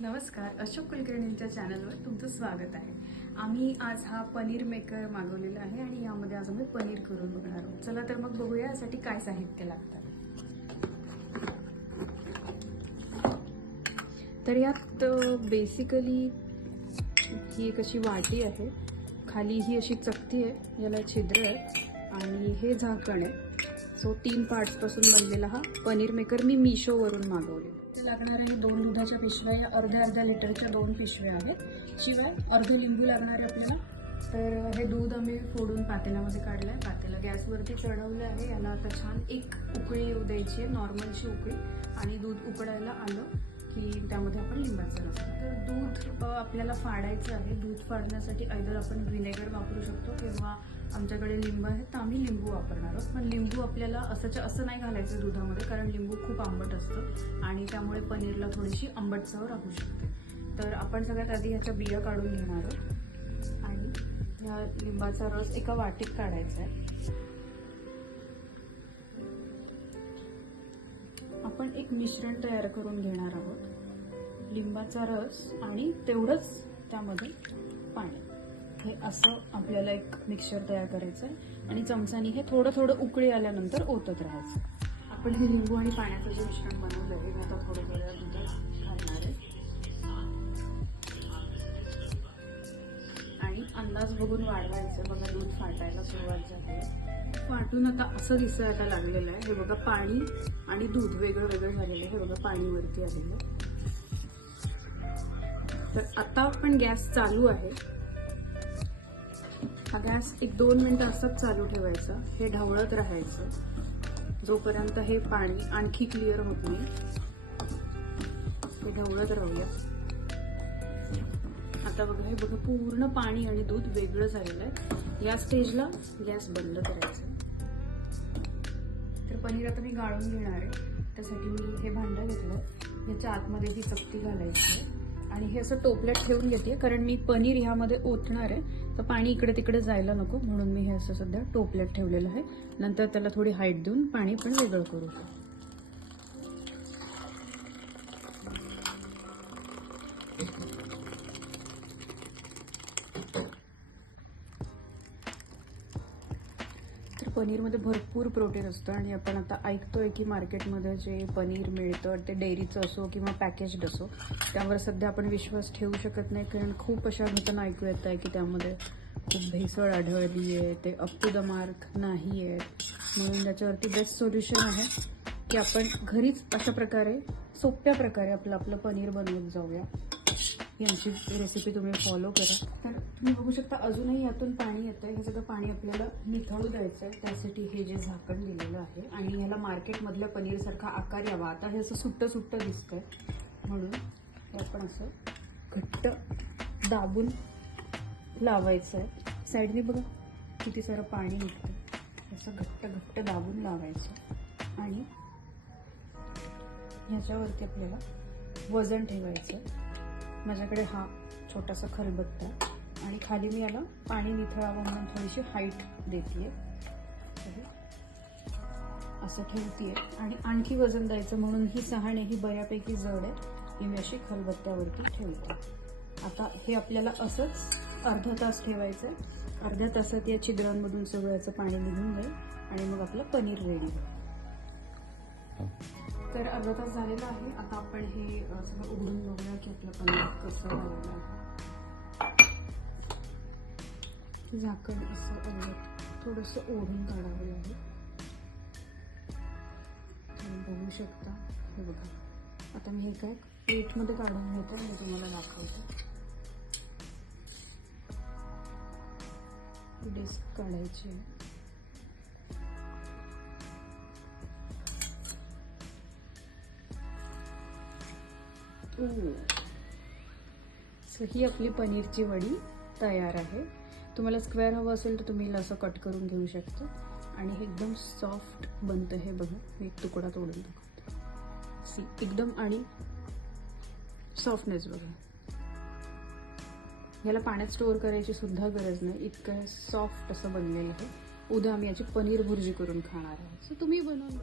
नमस्कार, अशोक कुलकर्णींच्या चॅनलवर तुमचं स्वागत आहे. आम्ही आज हा पनीर मेकर मागवलेला आहे आणि यामध्ये आज आम्ही पनीर करून बघणार आहोत. चला तर मग बघूया यासाठी काय साहित्य लागतं. तर यात बेसिकली ही एक अशी वाटी आहे, खाली ही अशी चकती आहे, याला छिद्र आहे आणि हे झाकण आहे. सो 3 पार्ट्सपासून बनलेला हा पनीर मेकर मी मीशोवरून मागवले. लागणार आहे 2 दुधाच्या पिशव्या, या अर्ध्या लिटरच्या 2 पिशव्या आहेत. शिवाय अर्धे लिंबू लागणार आहे आपल्याला. तर हे दूध आम्ही फोडून पातेल्यामध्ये काढलं आहे. पातेला गॅसवरती चढवलं आहे. याला आता छान एक उकळी येऊ द्यायची आहे, नॉर्मलची उकळी. आणि दूध उकळायला आलं की त्यामध्ये आपण लिंबाचा रस. तर दूध आपल्याला फाडायचं आहे. दूध फाडण्यासाठी आयदर आपण व्हिनेगर वापरू शकतो किंवा आमच्याकडे लिंबू आहे तर आम्ही लिंबू वापरणार आहोत. पण लिंबू आपल्याला असं नाही घालायचं दुधामध्ये, कारण लिंबू खूप आंबट असतं आणि त्यामुळे पनीरला थोडीशी आंबट चव राहू शकते. तर आपण सगळ्यात आधी ह्याच्या बिया काढून घेणार आहोत आणि ह्या लिंबाचा रस एका वाटीत काढायचा आहे. आपण एक मिश्रण तयार करून घेणार आहोत. लिंबाचा रस आणि तेवढंच त्यामध्ये पाणी. हे असं आपल्याला एक मिक्सचर तयार करायचं आहे आणि चमचानी हे थोडं उकळी आल्यानंतर ओतत राहायचं. आपण हे लिंबू आणि पाण्याचं जे मिश्रण बनवलं आहे हे आता थोडं दुधात घालणार आहे आणि अंदाज बघून वाढवायचं. बघा दूध फाटायला सुरुवात झाली. फाटून आता असं दिसायला लागलेलं आहे. हे बघा पाणी आणि दूध वेगळं झालेलं आहे. हे बघा पाणी वरती आलेलं आहे. तर आता पण गॅस चालू आहे. हा गॅस 1-2 मिनिटं असंच चालू ठेवायचा. हे ढवळत राहायचं जोपर्यंत हे पाणी आणखी क्लिअर होत नाही. हे ढवळत राहूया. आता बघा, हे बघा पूर्ण पाणी आणि दूध वेगळं झालेलं आहे. या स्टेजला गॅस बंद करायचा. तर पनीर आता मी गाळून घेणार आहे. त्यासाठी मी हे भांडं घेतलं. ह्याच्या आतमध्ये ही चकती घालायची आहे आणि हे असं टोपल्यात ठेवून घेते, कारण मी पनीर ह्यामध्ये ओतणार आहे तर पाणी इकडे तिकडे जायला नको, म्हणून मी हे असं सध्या टोपल्यात ठेवलेलं आहे. नंतर त्याला थोडी हाईट देऊन पाणी पण वेगळं करू शकतो. तर पनीरमध्ये भरपूर प्रोटीन असतं आणि आपण आता ऐकतोय की मार्केटमध्ये जे पनीर मिळतं ते डेअरीचं असो किंवा पॅकेज्ड असो, त्यावर सध्या आपण विश्वास ठेवू शकत नाही, कारण खूप अशा घटना ऐकू येत आहे की त्यामध्ये खूप भेसळ आढळली आहे, ते अप टू द मार्क नाही आहे. म्हणून त्याच्यावरती बेस्ट सोल्युशन आहे की आपण घरीच अशा प्रकारे सोप्या प्रकारे आपलं पनीर बनवत जाऊया. यांची रेसिपी तुम्ही फॉलो करा. तर तुम्ही बघू शकता अजूनही यातून पाणी येतंय. हे सगळं पाणी आपल्याला निथळू द्यायचं आहे. त्यासाठी हे जे झाकण दिलेलं आहे आणि ह्याला मार्केटमधल्या पनीरसारखा आकार यावा. आता हे असं सुट्ट दिसतंय, म्हणून हे आपण असं घट्ट दाबून लावायचं आहे. साईडने बघा किती सारं पाणी निघतं. असं घट्ट दाबून लावायचं आणि ह्याच्यावरती आपल्याला वजन ठेवायचं. माझ्याकडे हा छोटासा खलबत्ता आणि खाली मी याला पाणी निथळावं म्हणून थोडीशी हाईट देते. असं ठेवते आणि आणखी वजन द्यायचं म्हणून ही सहाणे ही बऱ्यापैकी जड आहे. ही मी अशी खलबत्त्यावरती ठेवते. आता हे आपल्याला असंच अर्धा तास ठेवायचं आहे. अर्ध्या तासात या छिद्रांमधून सगळं याचं पाणी निघून जाईल आणि मग आपलं पनीर रेडी होईल. तर अर्धा तास झालेला आहे. आता आपण हे सगळं उघडून बघूया की आपलं पनीर कसं झालेलं आहे. झाकण असं थोडंसं ओढून काढावं लागेल. तुम्ही बघू शकता. हे बघा, आता मी हे काय प्लेटमध्ये काढून घेते आणि तुम्हाला दाखवते. डिस्क काढायची आहे. सो ही आपली पनीरची वडी तयार आहे. तुम्हाला स्क्वेअर हवं असेल तर तुम्ही असं कट करून घेऊ शकता आणि हे एकदम सॉफ्ट बनतं. हे बघा, मी एक तुकडा तोडून दाखवते. एकदम आणि सॉफ्टनेस बघा. याला पाण्यात स्टोअर करायची सुद्धा गरज नाही, इतकं सॉफ्ट असं बनलेलं आहे. उद्या आम्ही याची पनीर भुर्जी करून खाणार आहोत. सो तुम्ही बनवून